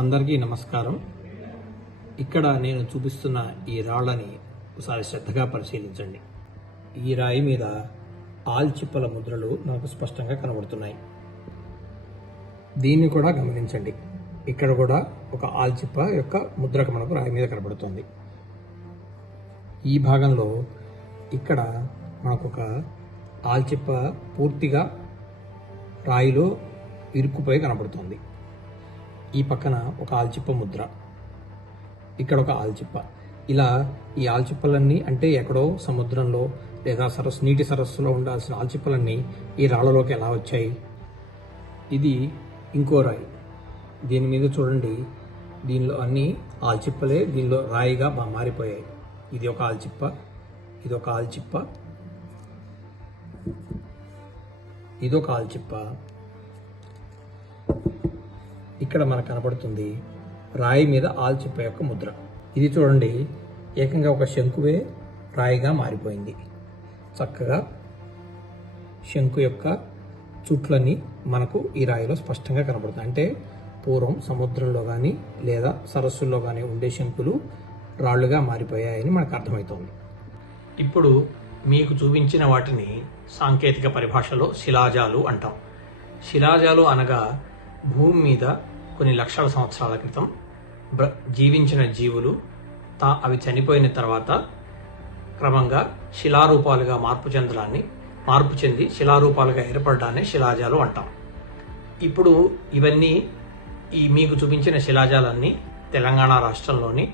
అందరికీ నమస్కారం. ఇక్కడ నేను చూపిస్తున్న ఈ రాళ్ళని ఒకసారి శ్రద్ధగా పరిశీలించండి. ఈ రాయి మీద ఆల్చిప్పల ముద్రలు మనకు స్పష్టంగా కనబడుతున్నాయి. దీన్ని కూడా గమనించండి. ఇక్కడ కూడా ఒక ఆల్చిప్ప యొక్క ముద్ర మనకు రాయి మీద కనబడుతుంది. ఈ భాగంలో ఇక్కడ మనకు ఒక ఆల్చిప్ప పూర్తిగా రాయిలో ఇరుక్కుపోయి కనబడుతుంది. ఈ పక్కన ఒక ఆల్చిప్ప ముద్ర, ఇక్కడ ఒక ఆల్చిప్ప. ఇలా ఈ ఆల్చిప్పలన్నీ అంటే ఎక్కడో సముద్రంలో లేదా నీటి సరస్సులో ఉండాల్సిన ఆల్చిప్పలన్నీ ఈ రాళ్లలోకి ఎలా వచ్చాయి? ఇది ఇంకో రాయి. దీని మీద చూడండి, దీనిలో అన్ని ఆల్చిప్పలే దీనిలో రాయిగా మారిపోయాయి. ఇది ఒక ఆల్చిప్ప, ఇది ఒక ఆల్చిప్ప, ఇదొక ఆల్చిప్ప. ఇక్కడ మనకు కనపడుతుంది రాయి మీద ఆల్చిప్ప యొక్క ముద్ర. ఇది చూడండి, ఏకంగా ఒక శంకువే రాయిగా మారిపోయింది. చక్కగా శంకు యొక్క చుట్లన్నీ మనకు ఈ రాయిలో స్పష్టంగా కనపడుతుంది. అంటే పూర్వం సముద్రంలో కానీ లేదా సరస్సుల్లో కానీ ఉండే శంకులు రాళ్లుగా మారిపోయాయని మనకు అర్థమవుతోంది. ఇప్పుడు మీకు చూపించిన వాటిని సాంకేతిక పరిభాషలో శిలాజాలు అంటాం. శిలాజాలు అనగా భూమి మీద కొన్ని లక్షల సంవత్సరాల క్రితం జీవించిన జీవులు అవి చనిపోయిన తర్వాత క్రమంగా శిలారూపాలుగా మార్పు చెంది శిలారూపాలుగా ఏర్పడడాన్ని శిలాజాలు అంటాం. ఇప్పుడు ఇవన్నీ మీకు చూపించిన శిలాజాలన్నీ తెలంగాణ రాష్ట్రంలోని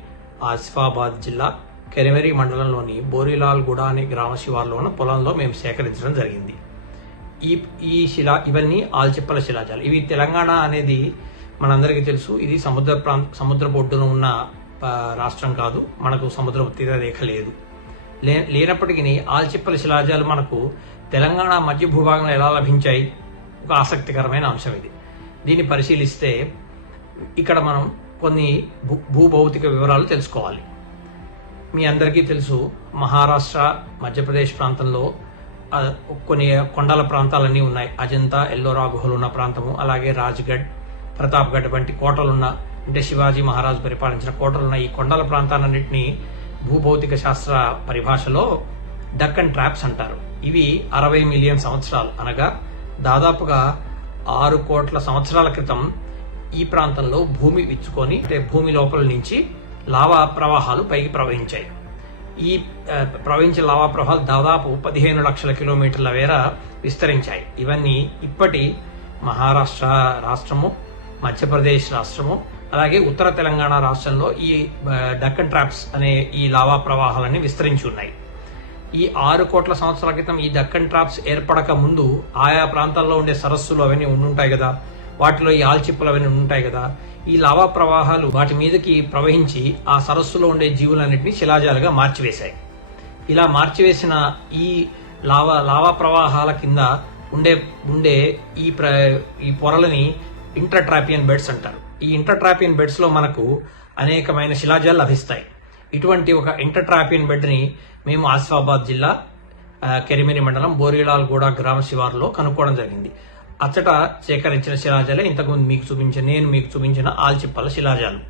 ఆసిఫాబాద్ జిల్లా కెరిమెరి మండలంలోని బోరిలాల్గూడ అనే గ్రామ శివార్లో ఉన్న పొలంలో మేము సేకరించడం జరిగింది. ఇవన్నీ ఆల్చిప్పల శిలాజాలు. ఇవి తెలంగాణ అనేది మనందరికీ తెలుసు. ఇది సముద్ర ఒడ్డున ఉన్న రాష్ట్రం కాదు. మనకు సముద్ర తీర రేఖ లేనప్పటికీ ఆల్చిప్పల శిలాజాలు మనకు తెలంగాణ మధ్య భూభాగంలో ఎలా లభించాయి? ఒక ఆసక్తికరమైన అంశం ఇది. దీన్ని పరిశీలిస్తే ఇక్కడ మనం కొన్ని భూభౌతిక వివరాలు తెలుసుకోవాలి. మీ అందరికీ తెలుసు, మహారాష్ట్ర మధ్యప్రదేశ్ ప్రాంతంలో కొన్ని కొండల ప్రాంతాలన్నీ ఉన్నాయి. అజంతా, ఎల్లోరా గుహలు ఉన్న ప్రాంతము, అలాగే రాజ్గఢ్, ప్రతాప్గఢ్ వంటి కోటలున్న, అంటే శివాజీ మహారాజు పరిపాలించిన కోటలున్న ఈ కొండల ప్రాంతాలన్నింటినీ భూభౌతిక శాస్త్ర పరిభాషలో డక్కన్ ట్రాప్స్ అంటారు. ఇవి 60 మిలియన్ సంవత్సరాలు అనగా దాదాపుగా 6 కోట్ల సంవత్సరాల క్రితం ఈ ప్రాంతంలో భూమి విచ్చుకొని, అంటే భూమి లోపల నుంచి లావా ప్రవాహాలు పైకి ప్రవహించాయి. ఈ ప్రవహించిన లావా ప్రవాహాలు దాదాపు 15 లక్షల కిలోమీటర్ల మేర విస్తరించాయి. ఇవన్నీ ఇప్పటి మహారాష్ట్ర రాష్ట్రము, మధ్యప్రదేశ్ రాష్ట్రము, అలాగే ఉత్తర తెలంగాణ రాష్ట్రంలో ఈ డక్కన్ ట్రాప్స్ అనే ఈ లావా ప్రవాహాలన్నీ విస్తరించి ఉన్నాయి. ఈ 6 కోట్ల సంవత్సరాల క్రితం ఈ డక్కన్ ట్రాప్స్ ఏర్పడక ముందు ఆయా ప్రాంతాల్లో ఉండే సరస్సులు అవన్నీ ఉండుంటాయి కదా, వాటిలో ఈ ఆల్చిప్పలు అవన్నీ ఉంటాయి కదా. ఈ లావా ప్రవాహాలు వాటి మీదకి ప్రవహించి ఆ సరస్సులో ఉండే జీవులన్నింటినీ శిలాజాలుగా మార్చివేశాయి. ఇలా మార్చివేసిన ఈ లావా ప్రవాహాల కింద ఉండే ఈ పొరలని ఇంటర్ట్రాపియన్ బెడ్స్ అంటారు. ఈ ఇంటర్ట్రాపియన్ బెడ్స్ లో మనకు అనేకమైన శిలాజాలు లభిస్తాయి. ఇటువంటి ఒక ఇంటర్ట్రాపియన్ బెడ్ ని మేము ఆసిఫాబాద్ జిల్లా కెరిమెరి మండలం బోరిలాల్గూడ గ్రామ శివారులో కనుక్కోవడం జరిగింది. అచ్చట సేకరించిన శిలాజాలే ఇంతకుముందు నేను మీకు చూపించిన ఆల్చిప్పల శిలాజాలు.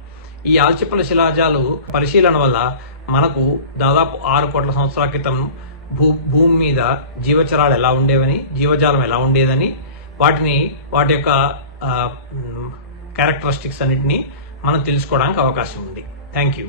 ఈ ఆల్చిప్పల శిలాజాలు పరిశీలన వల్ల మనకు దాదాపు 6 కోట్ల సంవత్సరాల క్రితం భూమి మీద జీవచరాలు ఎలా ఉండేవని, జీవజాలం ఎలా ఉండేదని, వాటి యొక్క క్యారెక్టరిస్టిక్స్ అన్నిటినీ మనం తెలుసుకోవడానికి అవకాశం ఉంది. Thank you.